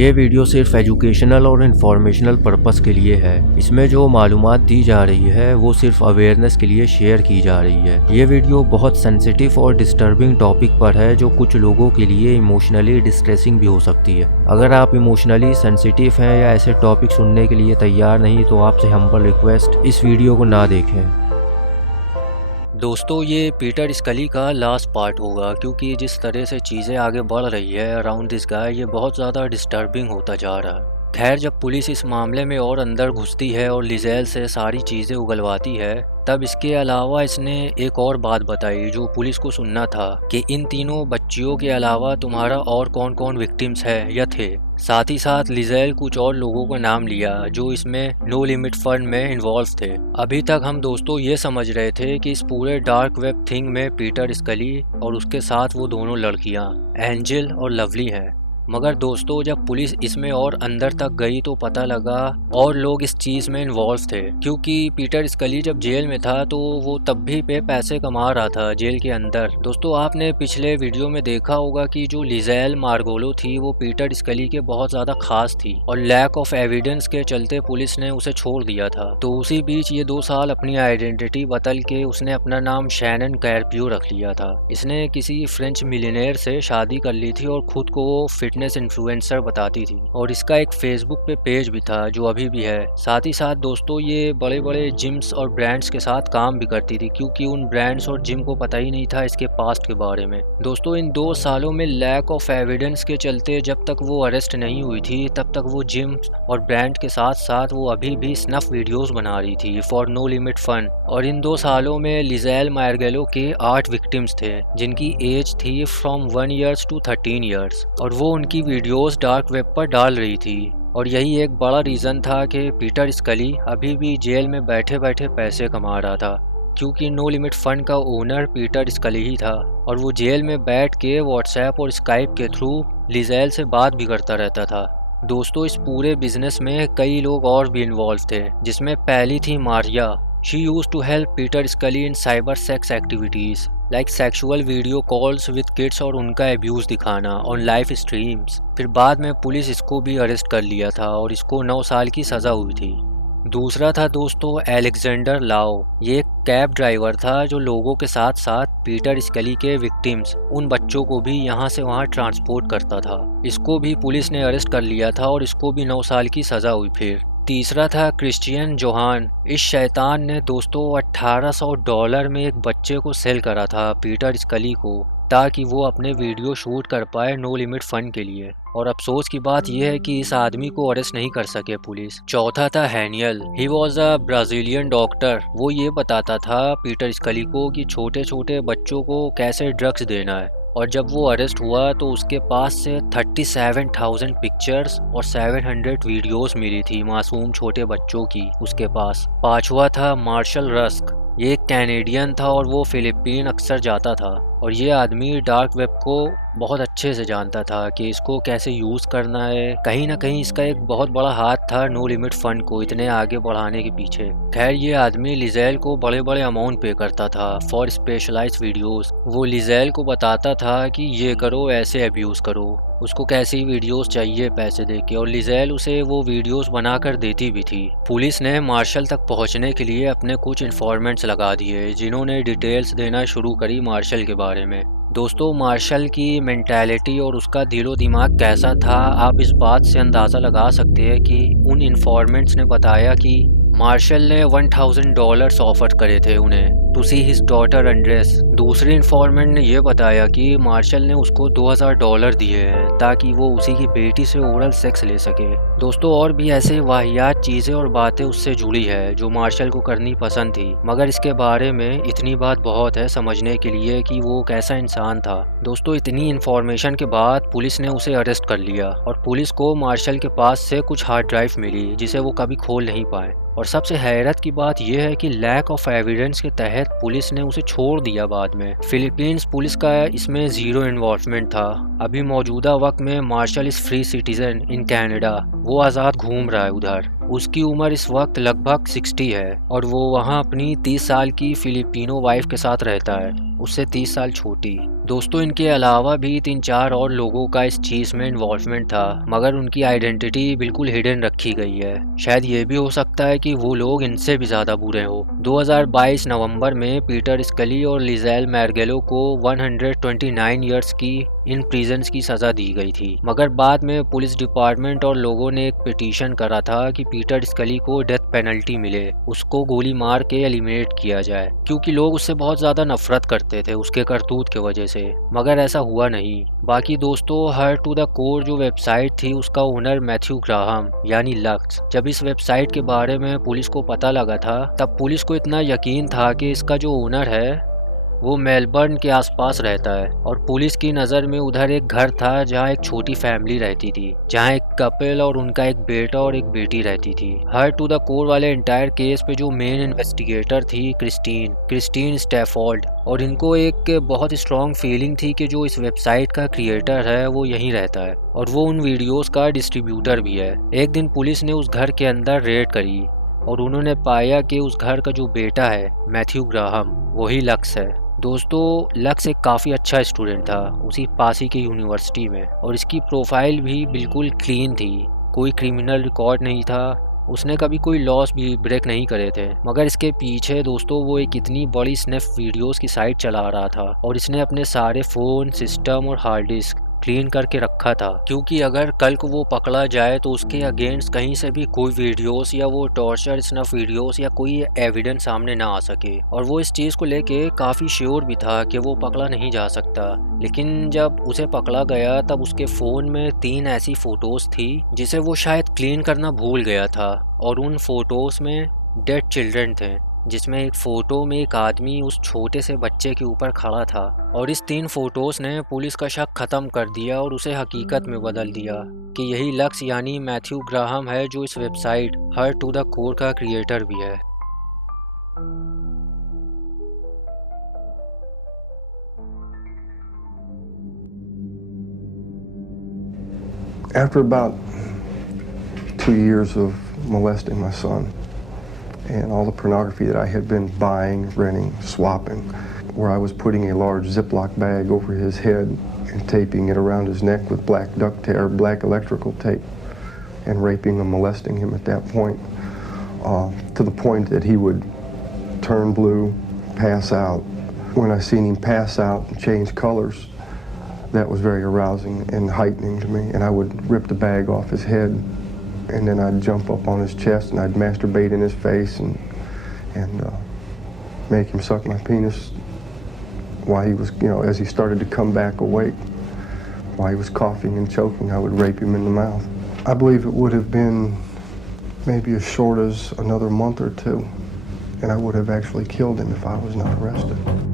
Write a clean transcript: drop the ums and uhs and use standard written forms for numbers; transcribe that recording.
ये वीडियो सिर्फ एजुकेशनल और इन्फॉर्मेशनल पर्पस के लिए है। इसमें जो मालूमात दी जा रही है वो सिर्फ अवेयरनेस के लिए शेयर की जा रही है। ये वीडियो बहुत सेंसिटिव और डिस्टर्बिंग टॉपिक पर है जो कुछ लोगों के लिए इमोशनली डिस्ट्रेसिंग भी हो सकती है। अगर आप इमोशनली सेंसिटिव हैं या ऐसे टॉपिक सुनने के लिए तैयार नहीं तो आपसे हम्बल रिक्वेस्ट इस वीडियो को ना देखें। दोस्तों, ये पीटर स्कली का लास्ट पार्ट होगा क्योंकि जिस तरह से चीज़ें आगे बढ़ रही है अराउंड दिस गाय, ये बहुत ज़्यादा डिस्टर्बिंग होता जा रहा है। खैर, जब पुलिस इस मामले में और अंदर घुसती है और लिजेल से सारी चीज़ें उगलवाती है, तब इसके अलावा इसने एक और बात बताई जो पुलिस को सुनना था कि इन तीनों बच्चियों के अलावा तुम्हारा और कौन कौन विक्टिम्स है या थे। साथ ही साथ लिजेल कुछ और लोगों का नाम लिया जो इसमें नो लिमिट फंड में इन्वॉल्व थे। अभी तक हम दोस्तों ये समझ रहे थे कि इस पूरे डार्क वेब थिंग में पीटर स्कली और उसके साथ वो दोनों लड़कियां एंजल और लवली हैं। मगर दोस्तों, जब पुलिस इसमें और अंदर तक गई तो पता लगा और लोग इस चीज़ में इन्वॉल्व थे, क्योंकि पीटर स्कली जब जेल में था तो वो तब भी पे पैसे कमा रहा था जेल के अंदर। दोस्तों, आपने पिछले वीडियो में देखा होगा कि जो लिजेल मार्गोलो थी वो पीटर स्कली के बहुत ज़्यादा खास थी और लैक ऑफ एविडेंस के चलते पुलिस ने उसे छोड़ दिया था। तो उसी बीच ये 2 साल अपनी आइडेंटिटी बदल के उसने अपना नाम शैनन कैरपियो रख लिया था। इसने किसी फ्रेंच मिलियनेयर से शादी कर ली थी और खुद को वो फिटनेस इन्फ्लुएंसर बताती थी और इसका एक फेसबुक पे पेज भी था जो अभी भी है। साथ ही साथ दोस्तों, ये बड़े बड़े जिम्स और ब्रांड्स के साथ काम भी करती थी क्योंकि उन ब्रांड्स और जिम को पता ही नहीं था इसके पास्ट के बारे में। दोस्तों, इन 2 सालों में लैक ऑफ एविडेंस के चलते जब तक वो अरेस्ट नहीं हुई थी तब तक वो जिम और ब्रांड के साथ साथ वो अभी भी स्नफ वीडियोस बना रही थी फॉर नो लिमिट फन। और इन 2 सालों में लिजेल मार्गेलो के 8 विक्टिम्स थे जिनकी एज थी फ्रॉम 1 ईयर्स टू 13 ईयर्स और वो उनकी वीडियोस डार्क वेब पर डाल रही थी। और यही एक बड़ा रीज़न था कि पीटर स्कली अभी भी जेल में बैठे बैठे पैसे कमा रहा था, क्योंकि नो लिमिट फंड का ओनर पीटर स्कली ही था और वो जेल में बैठ के व्हाट्सएप और स्काइप के थ्रू लिजेल से बात भी करता रहता था। दोस्तों, इस पूरे बिजनेस में कई लोग और भी इन्वॉल्व थे, जिसमें पहली थी Maria. She used to help Peter Scully in cyber sex activities like sexual video calls with kids और उनका एब्यूज़ दिखाना ऑन लाइव स्ट्रीम्स। फिर बाद में पुलिस इसको भी अरेस्ट कर लिया था और इसको 9 साल की सज़ा हुई थी। दूसरा था दोस्तों एलेक्जेंडर लाओ। ये एक कैब ड्राइवर था जो लोगों के साथ साथ पीटर स्कली के विक्टिम्स उन बच्चों को भी यहाँ से वहाँ ट्रांसपोर्ट करता था। इसको भी पुलिस ने अरेस्ट कर लिया था और इसको भी 9 साल की सज़ा हुई। फिर तीसरा था क्रिश्चियन जोहान। इस शैतान ने दोस्तों $1800 में एक बच्चे को सेल करा था पीटर स्कली को ताकि वो अपने वीडियो शूट कर पाए नो लिमिट फन के लिए। और अफसोस की बात यह है कि इस आदमी को अरेस्ट नहीं कर सके पुलिस। चौथा था Haniel. He was a Brazilian doctor. वो ये बताता था पीटर स्कली को कि छोटे छोटे बच्चों को कैसे ड्रग्स देना है। और जब वो अरेस्ट हुआ तो उसके पास से 37,000 पिक्चर्स और 700 वीडियोस मिली थी मासूम छोटे बच्चों की उसके पास। पांचवा था मार्शल रस्क। ये एक कैनेडियन था और वो फिलिपीन अक्सर जाता था और ये आदमी डार्क वेब को बहुत अच्छे से जानता था कि इसको कैसे यूज़ करना है। कहीं ना कहीं इसका एक बहुत बड़ा हाथ था नो लिमिट फंड को इतने आगे बढ़ाने के पीछे। खैर, ये आदमी लिजेल को बड़े बड़े अमाउंट पे करता था फॉर स्पेशलाइज्ड वीडियोस। वो लिजेल को बताता था कि ये करो, ऐसे अब्यूज़ करो, उसको कैसी वीडियोस चाहिए पैसे देके, और लिजेल उसे वो वीडियोस बनाकर देती भी थी। पुलिस ने मार्शल तक पहुंचने के लिए अपने कुछ इन्फॉर्मेंट्स लगा दिए जिन्होंने डिटेल्स देना शुरू करी मार्शल के बारे में। दोस्तों, मार्शल की मेंटालिटी और उसका दिलो दिमाग कैसा था आप इस बात से अंदाज़ा लगा सकते हैं कि उन इन्फॉर्मेंट्स ने बताया कि मार्शल ने $1000 ऑफर करे थे उन्हें to see his daughter Andres. दूसरी इन्फॉर्मेंट ने यह बताया कि मार्शल ने उसको $2000 दिए हैं ताकि वो उसी की बेटी से ओरल सेक्स ले सके। दोस्तों, और भी ऐसे वाहियात चीज़ें और बातें उससे जुड़ी है जो मार्शल को करनी पसंद थी, मगर इसके बारे में इतनी बात बहुत है समझने के लिए कि वो कैसा इंसान था। दोस्तों, इतनी इन्फॉर्मेशन के बाद पुलिस ने उसे अरेस्ट कर लिया और पुलिस को मार्शल के पास से कुछ हार्ड ड्राइव मिली जिसे वो कभी खोल नहीं पाए। और सबसे हैरत की बात यह है कि लैक ऑफ एविडेंस के तहत पुलिस ने उसे छोड़ दिया बाद में। फिलीपींस पुलिस का इसमें ज़ीरो इन्वॉल्वमेंट था। अभी मौजूदा वक्त में Marshall is free citizen in Canada. वो आज़ाद घूम रहा है उधर। उसकी उम्र इस वक्त लगभग 60 है और वो वहाँ अपनी 30 साल की फिलिपिनो वाइफ के साथ रहता है, उससे 30 साल छोटी। दोस्तों इनके अलावा भी 3-4 और लोगों का इस चीज़ में इन्वॉल्वमेंट था, मगर उनकी आइडेंटिटी बिल्कुल हिडन रखी गई है। शायद ये भी हो सकता है कि वो लोग इनसे भी ज़्यादा बुरे हो। 2022 नवंबर में पीटर स्कली और लिजेल मैर्गेलो को 129 ईयर्स की इन प्रिजन्स की सज़ा दी गई थी, मगर बाद में पुलिस डिपार्टमेंट और लोगों ने एक पिटीशन करा था कि पीटर स्कली को डेथ पेनल्टी मिले, उसको गोली मार के एलिमिनेट किया जाए, क्योंकि लोग उससे बहुत ज़्यादा नफरत करते थे उसके करतूत की वजह से। मगर ऐसा हुआ नहीं। बाकी दोस्तों, हर्ट टू द कोर जो वेबसाइट थी उसका ओनर मैथ्यू ग्राहम यानी लक्स, जब इस वेबसाइट के बारे में पुलिस को पता लगा था तब पुलिस को इतना यकीन था कि इसका जो ओनर है वो मेलबर्न के आसपास रहता है, और पुलिस की नज़र में उधर एक घर था जहाँ एक छोटी फैमिली रहती थी, जहाँ एक कपल और उनका एक बेटा और एक बेटी रहती थी। हर्ट टू द कोर वाले एंटायर केस पे जो मेन इन्वेस्टिगेटर थी क्रिस्टीन स्टैफोर्ड, और इनको एक बहुत स्ट्रॉन्ग फीलिंग थी कि जो इस वेबसाइट का क्रिएटर है वो यहीं रहता है और वो उन वीडियोस का डिस्ट्रीब्यूटर भी है। एक दिन पुलिस ने उस घर के अंदर रेड करी और उन्होंने पाया कि उस घर का जो बेटा है मैथ्यू ग्राहम, वही लक्स है। दोस्तों लक्स एक काफ़ी अच्छा स्टूडेंट था उसी पास ही की यूनिवर्सिटी में, और इसकी प्रोफाइल भी बिल्कुल क्लीन थी, कोई क्रिमिनल रिकॉर्ड नहीं था, उसने कभी कोई लॉस भी ब्रेक नहीं करे थे। मगर इसके पीछे दोस्तों वो एक इतनी बड़ी स्नैप वीडियोस की साइट चला रहा था और इसने अपने सारे फ़ोन, सिस्टम और हार्ड डिस्क क्लीन करके रखा था, क्योंकि अगर कल को वो पकड़ा जाए तो उसके अगेंस्ट कहीं से भी कोई वीडियोस या वो टॉर्चर स्नफ वीडियोस या कोई एविडेंस सामने ना आ सके। और वो इस चीज़ को लेके काफ़ी श्योर भी था कि वो पकड़ा नहीं जा सकता। लेकिन जब उसे पकड़ा गया तब उसके फ़ोन में 3 ऐसी फ़ोटोज़ थी जिसे वो शायद क्लीन करना भूल गया था, और उन फ़ोटोज़ में डेड चिल्ड्रन थे, जिसमें एक फ़ोटो में एक आदमी उस छोटे से बच्चे के ऊपर खड़ा था। और इस 3 फ़ोटोज़ ने पुलिस का शक ख़त्म कर दिया और उसे हकीकत में बदल दिया कि यही लक्स यानी मैथ्यू ग्राहम है जो इस website hurt to the core का क्रिएटर भी है। After about 2 years of molesting my son and all the pornography that I had been buying, renting, swapping, where I was putting a large Ziploc bag over his head and taping it around his neck with black duct tape or black electrical tape and raping and molesting him at that point, to the point that he would turn blue, pass out. When I seen him pass out and change colors, that was very arousing and heightening to me, and I would rip the bag off his head, and then I'd jump up on his chest and I'd masturbate in his face and make him suck my penis while he was, as he started to come back awake, while he was coughing and choking, I would rape him in the mouth. I believe it would have been maybe as short as another month or two, and I would have actually killed him if I was not arrested.